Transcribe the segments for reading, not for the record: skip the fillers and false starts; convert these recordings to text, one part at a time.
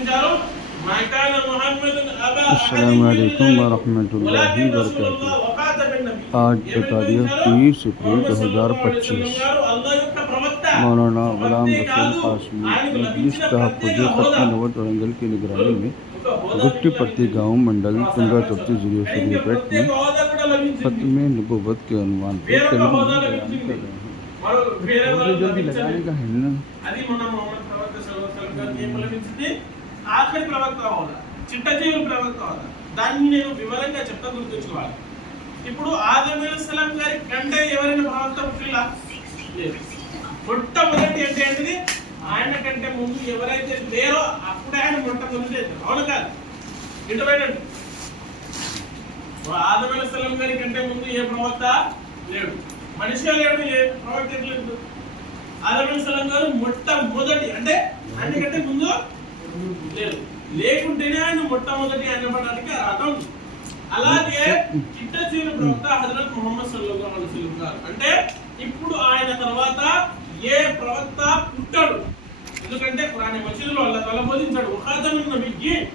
ప్రకటించారు, अस्सलाम वालेकुम वरहमतुल्लाहि वबरकातुहू। आज तारीख 30 अप्रैल 2025। मौलाना गुलाम रसूल कासमी मजलिस तहफ़्फ़ुज़ ख़त्म नबूवत औरंगल की निगरानी में गुट्टीपट्टी गाँव मंडल तुंगा तुर्ती ज़िले सूर्यापेट में ख़त्म नबूवत के अनुमान पर कलमा बयान कर रहे हैं। जल्दी लगाने का है ना। ఆఖరి ప్రవక్త అవుదా, చిట్టజీవుల ప్రవక్త అవుదా, దాన్ని నేను వివరంగా చెప్తా, గుర్తుంచుకోవాలి. ఇప్పుడు ఆదమ్ అలైహిస్సలాం గారి కంటే ఎవరైనా ప్రవక్త పుట్టిలా లేదు. మొట్టమొదటి అంటే ఏంటిది, ఆయన కంటే ముందు ఎవరైతే లేరో అప్పుడే ఆయన మొట్టమొదటి. అవును కాదు? ఇంటర్వ్యూనండి, ఆదమ్ అలైహిస్సలాం గారి కంటే ముందు ఏ ప్రవక్త లేడు, మనిషిగా లేడు, ఏ ప్రవక్త లేదు. ఆదమ్ అలైహిస్సలాం గారు మొట్టమొదటి, అంటే ఆయనకంటే ముందు లేదు, లేకుంటేనే ఆయన మొట్టమొదటి అనబడడానికి అర్థం. అలాగే చిట్టజీవుల ప్రవక్త హజరత్ ముహమ్మద్ సల్లల్లాహు అలైహి వసల్లం గారు, అంటే ఇప్పుడు ఆయన తర్వాత ఏ ప్రవక్త పుట్టాడు. ఎందుకంటే ఖురాన్ మజీదులో అల్లాహ్ తఆలా బోధించాడు, ఖాతమున్ నబియ్యీన్,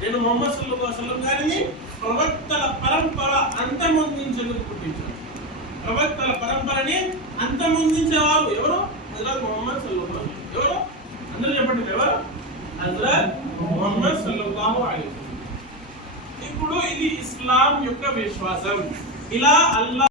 నేను ముహమ్మద్ సల్లల్లాహు అలైహి వసల్లం గారిని ప్రవక్తల పరంపర అంతమొందించేందుకు పుట్టించాడు. ప్రవక్తల పరంపరని అంతమొందించేవారు ఎవరు? హజరత్ ముహమ్మద్ సల్లల్లాహు అలైహి వసల్లం. ఎవరు? అందరూ చెప్పండి, ఎవరు? హజరత్ ముహమ్మద్ సల్లల్లాహు అలైహి వసల్లం. ఇప్పుడు ఇది ఇస్లాం యొక్క విశ్వాసం. ఇలా అల్లాహ్